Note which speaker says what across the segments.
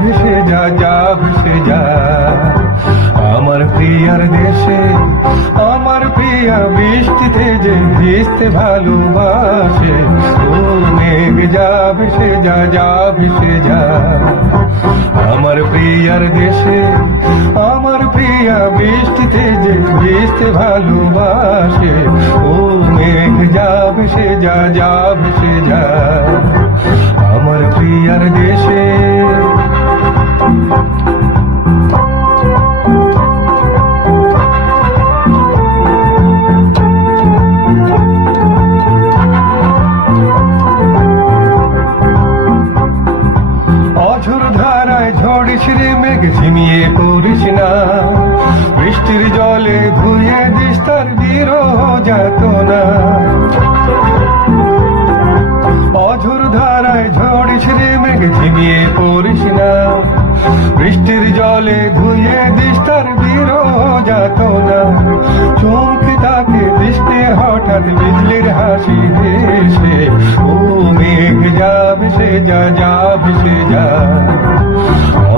Speaker 1: ভেসে যা যা ভেসে যা। আমার প্রিয়ার দেশে, আমার প্রিয়া বৃষ্টিতে যে ভিজতে ভালোবাসে ও মেঘ যা ভেসে যা যা ভেসে যা। আমার প্রিয়ার দেশে, আমার প্রিয়া বৃষ্টিতে যে ভিজতে ভালোবাসে ও মেঘ যা ভেসে যা যা ভেসে যা। পড়িস না বৃষ্টির জলে ধুয়ে দিস তার বিরহ যাত না অঝোর ধারায় ঝড়িস রে মেঘ ঝিমিয়ে পড়িস না বৃষ্টির জলে ধুয়ে দিস তার যাত না চমকে তাকে দৃষ্টি হঠাৎ বিজলির হাসি ভেসে ও মেঘ যা ভেসে যা যা ভেসে যা।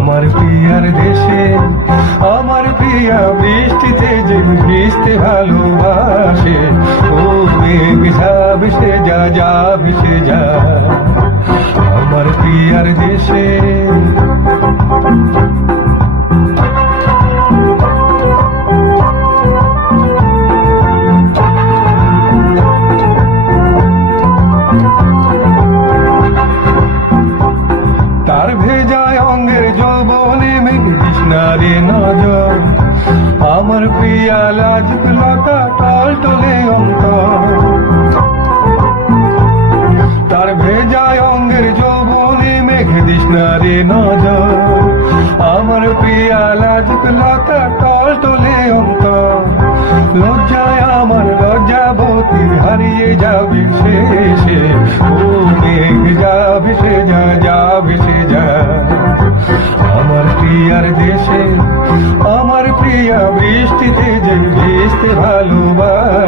Speaker 1: আমার প্রিয়ার দেশে, আমার প্রিয়া বৃষ্টিতে যে বৃষ্টি ভালোবাসে ও মেঘা ভেসে যা যা ভেসে যা। আমার প্রিয়ার দেশে অঙ্গের যৌবনে মেঘে কৃষ্ণারে নজর। আমার প্রিয়া লাজুক লতা টল টলে অন্তর। তার ভেজায় অঙ্গের যৌবনে মেঘে কৃষ্ণারে নজর। আমার প্রিয়া লাজুক লতা টল টলে অন্তর। লজ্জায় আমার লজ্জাবতী হারিয়ে যাবে শেষে। ও দেশে। আমার প্রিয়া বৃষ্টিতে যে ভিজতে ভালোবাসে।